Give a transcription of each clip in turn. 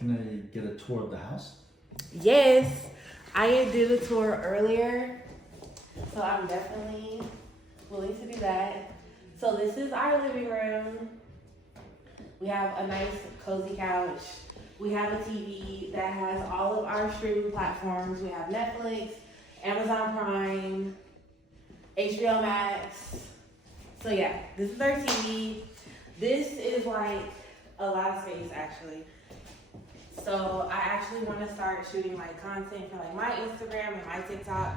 Can I get a tour of the house? Yes, I did a tour earlier, so I'm definitely willing to do that. So this is our living room. We have a nice cozy couch. We have a TV that has all of our streaming platforms. We have Netflix, Amazon Prime, HBO Max. So yeah, this is our TV. This is like a lot of space actually. So I actually want to start shooting like content for like my Instagram and my TikTok,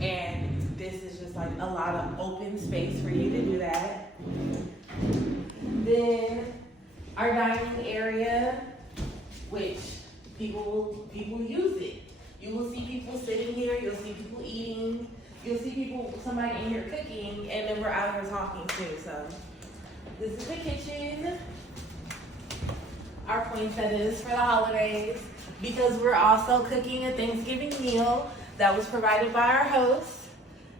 and this is just like a lot of open space for you to do that. Then our dining area, which people use it. You will see people sitting here. You'll see people eating. You'll see somebody in here cooking, and then we're out here talking too. So this is the kitchen. Our poinsettias for the holidays, because we're also cooking a Thanksgiving meal that was provided by our host.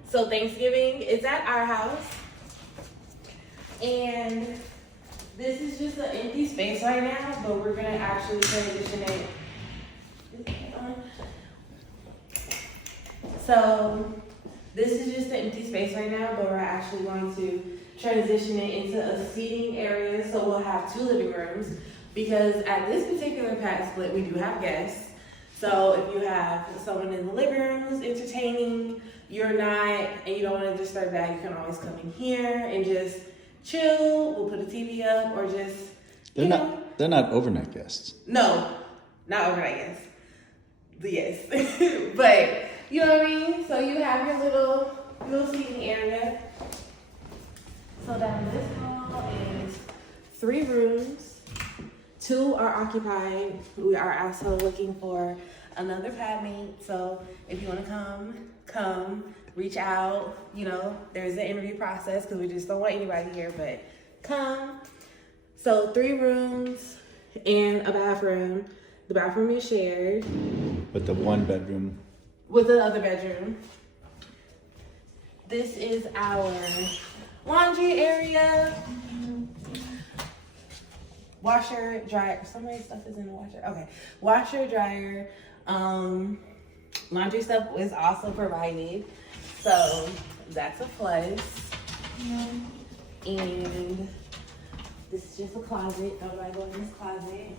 So Thanksgiving is at our house. And this is just an empty space right now, but we're gonna actually transition it. So this is just an empty space right now, but we're actually going to transition it into a seating area. So we'll have 2 living rooms. Because at this particular pad split, we do have guests. So if you have someone in the living room who's entertaining, you're not, and you don't want to disturb that, you can always come in here and just chill. We'll put a TV up or just, They're not overnight guests. No, not overnight guests. Yes. But, you know what I mean? So you have your little seating area. So down this hall is 3 rooms. 2 are occupied. We are also looking for another pad mate. So if you want to come, reach out. You know, there's an interview process because we just don't want anybody here, but come. So 3 rooms and a bathroom. The bathroom is shared. With the 1 bedroom. With the other bedroom. This is our laundry area. Washer, dryer, some of this stuff is in the washer. Okay, washer, dryer, laundry stuff is also provided. So that's a plus. And this is just a closet. Nobody go in this closet.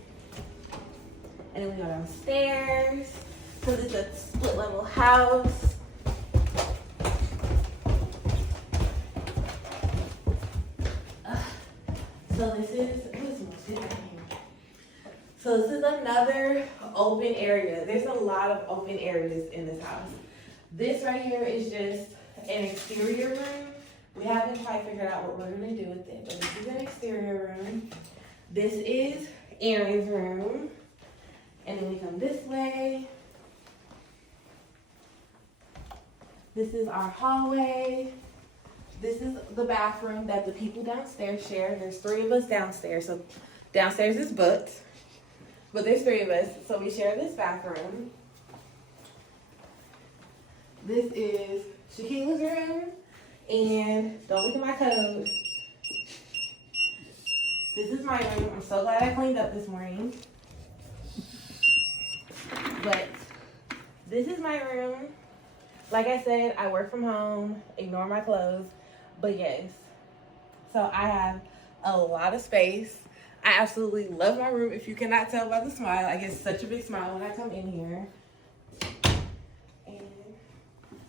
And then we go downstairs. So this is a split level house. So this is another open area. There's a lot of open areas in this house. This right here is just an exterior room. We haven't quite figured out what we're gonna do with it, but this is an exterior room. This is Aaron's room. And then we come this way. This is our hallway. This is the bathroom that the people downstairs share. There's 3 of us downstairs. So downstairs is booked, but there's 3 of us. So we share this bathroom. This is Shaquila's room. And don't look at my code. This is my room. I'm so glad I cleaned up this morning. But this is my room. Like I said, I work from home. Ignore my clothes. But yes, so I have a lot of space. I absolutely love my room. If you cannot tell by the smile, I get such a big smile when I come in here. And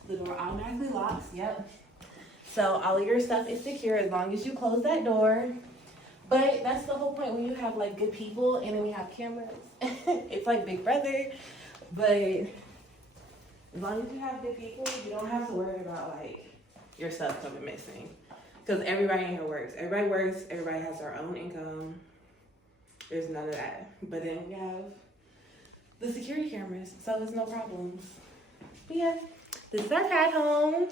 the door automatically locks, yep. So all of your stuff is secure as long as you close that door. But that's the whole point when you have like good people and then we have cameras. It's like Big Brother. But as long as you have good people, you don't have to worry about like your stuff coming missing. Because everybody in here works. Everybody has their own income. There's none of that. But then we have the security cameras, so there's no problems. But yeah, this is our pad home.